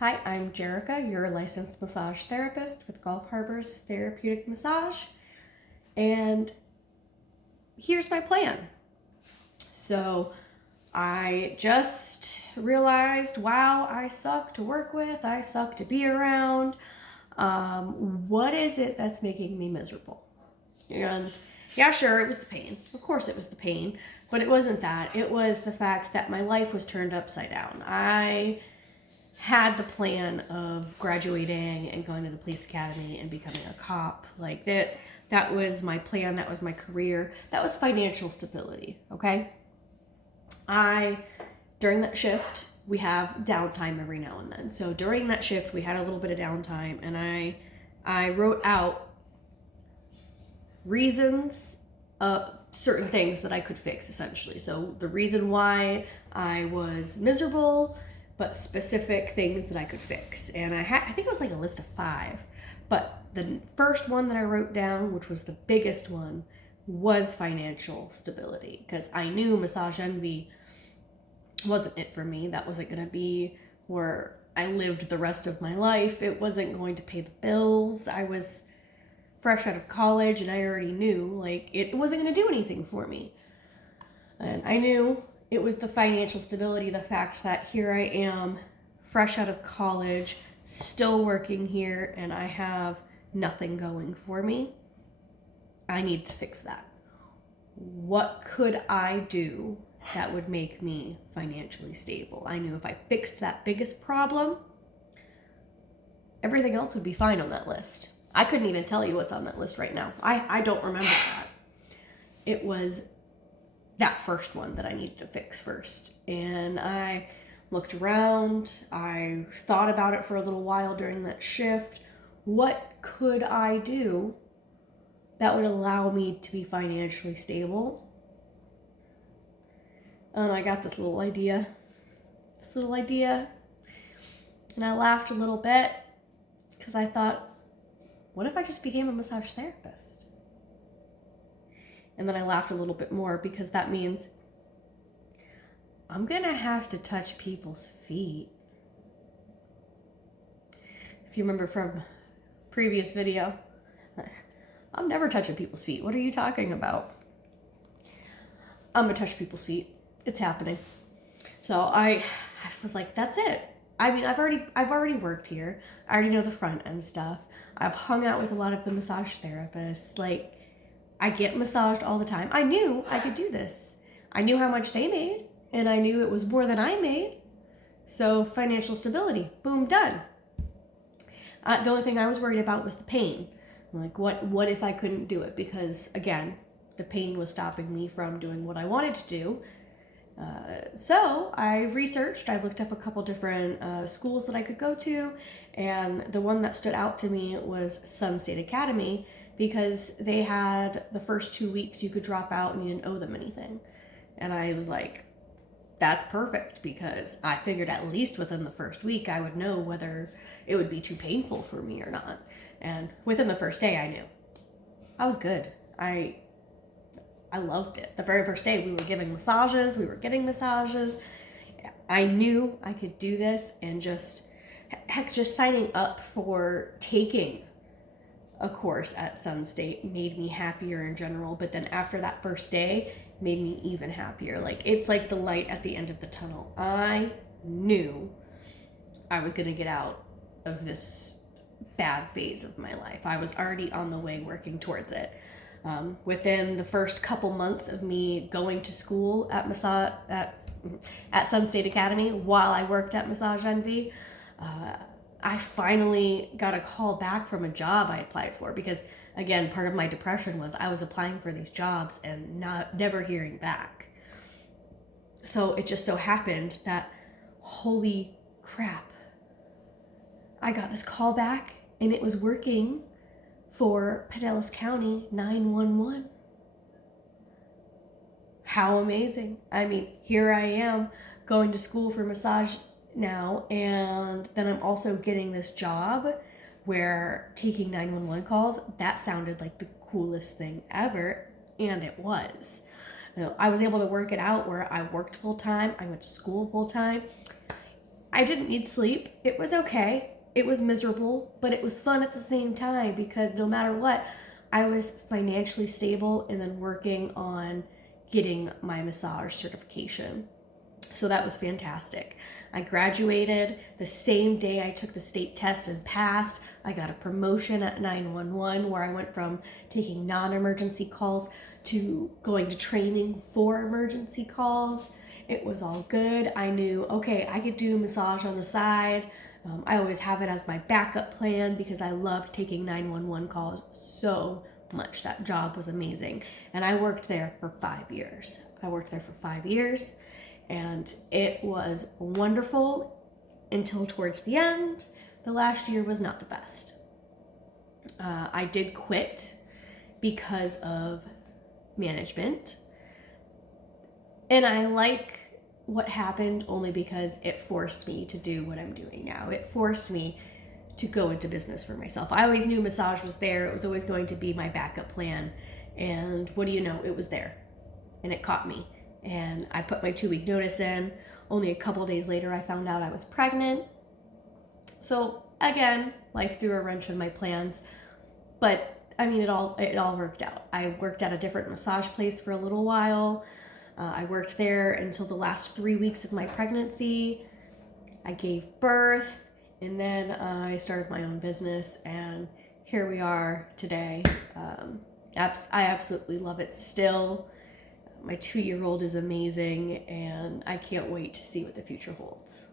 Hi, I'm Jerica, your licensed massage therapist with Gulf Harbor's Therapeutic Massage. And here's my plan. So I just realized, wow, I suck to work with, I suck to be around. What is it that's making me miserable? And yeah, sure, it was the pain. Of course, it was the pain, but it wasn't that. It was the fact that my life was turned upside down. I had the plan of graduating and going to the police academy and becoming a cop. Like that was my plan, that was my career. That was financial stability, okay? I During that shift, we have downtime every now and then. So during that shift, we had a little bit of downtime and I wrote out reasons, certain things that I could fix essentially. So the reason why I was miserable, but specific things that I could fix. And I think it was like a list of 5. But the first one that I wrote down, which was the biggest one, was financial stability. Because I knew massage envy wasn't it for me. That wasn't going to be where I lived the rest of my life. It wasn't going to pay the bills. I was fresh out of college and I already knew like it wasn't going to do anything for me. And I knew it was the financial stability, the fact that here I am, fresh out of college, still working here, and I have nothing going for me. I need to fix that. What could I do that would make me financially stable? I knew if I fixed that biggest problem, everything else would be fine on that list. I couldn't even tell you what's on that list right now. I don't remember that. It was that first one that I needed to fix first. And I looked around. I thought about it for a little while during that shift. What could I do that would allow me to be financially stable? And I got this little idea. And I laughed a little bit because I thought, what if I just became a massage therapist? And then I laughed a little bit more because that means I'm going to have to touch people's feet. If you remember from previous video, I'm never touching people's feet. What are you talking about? I'm going to touch people's feet. It's happening. So I was like, that's it. I mean, I've already worked here. I already know the front end stuff. I've hung out with a lot of the massage therapists. Like, I get massaged all the time. I knew I could do this. I knew how much they made, and I knew it was more than I made. So financial stability, boom, done. The only thing I was worried about was the pain. Like, what if I couldn't do it? Because, again, the pain was stopping me from doing what I wanted to do. So I researched, I looked up a couple different schools that I could go to, and the one that stood out to me was Sun State Academy, because they had the first 2 weeks you could drop out and you didn't owe them anything. And I was like, that's perfect, because I figured at least within the first week I would know whether it would be too painful for me or not. And within the first day I knew. I was good. I loved it. The very first day we were getting massages. I knew I could do this, and just signing up for taking a course at Sun State made me happier in general, but then after that first day made me even happier. Like, it's like the light at the end of the tunnel. I knew I was going to get out of this bad phase of my life. I was already on the way working towards it. Within the first couple months of me going to school at Sun State Academy while I worked at Massage Envy, I finally got a call back from a job I applied for, because, again, part of my depression was I was applying for these jobs and never hearing back. So it just so happened that, holy crap, I got this call back, and it was working for Pinellas County 911. How amazing. I mean, here I am going to school for massage now, and then I'm also getting this job where taking 911 calls. That sounded like the coolest thing ever, and it was. You know, I was able to work it out where I worked full time, I went to school full time. I didn't need sleep. It was okay. It was miserable, but it was fun at the same time because no matter what, I was financially stable and then working on getting my massage certification. So that was fantastic. I graduated the same day I took the state test and passed. I got a promotion at 911 where I went from taking non-emergency calls to going to training for emergency calls. It was all good. I knew, okay, I could do massage on the side. I always have it as my backup plan because I loved taking 911 calls so much. That job was amazing. And I worked there for 5 years. And it was wonderful until towards the end. The last year was not the best. I did quit because of management. And I like what happened only because it forced me to do what I'm doing now. It forced me to go into business for myself. I always knew massage was there. It was always going to be my backup plan. And what do you know? It was there. And it caught me. And I put my 2-week notice in. Only a couple days later, I found out I was pregnant. So again, life threw a wrench in my plans. But I mean, it all worked out. I worked at a different massage place for a little while. I worked there until the last 3 weeks of my pregnancy. I gave birth, and then I started my own business, and here we are today. I absolutely love it still. My 2-year-old is amazing, and I can't wait to see what the future holds.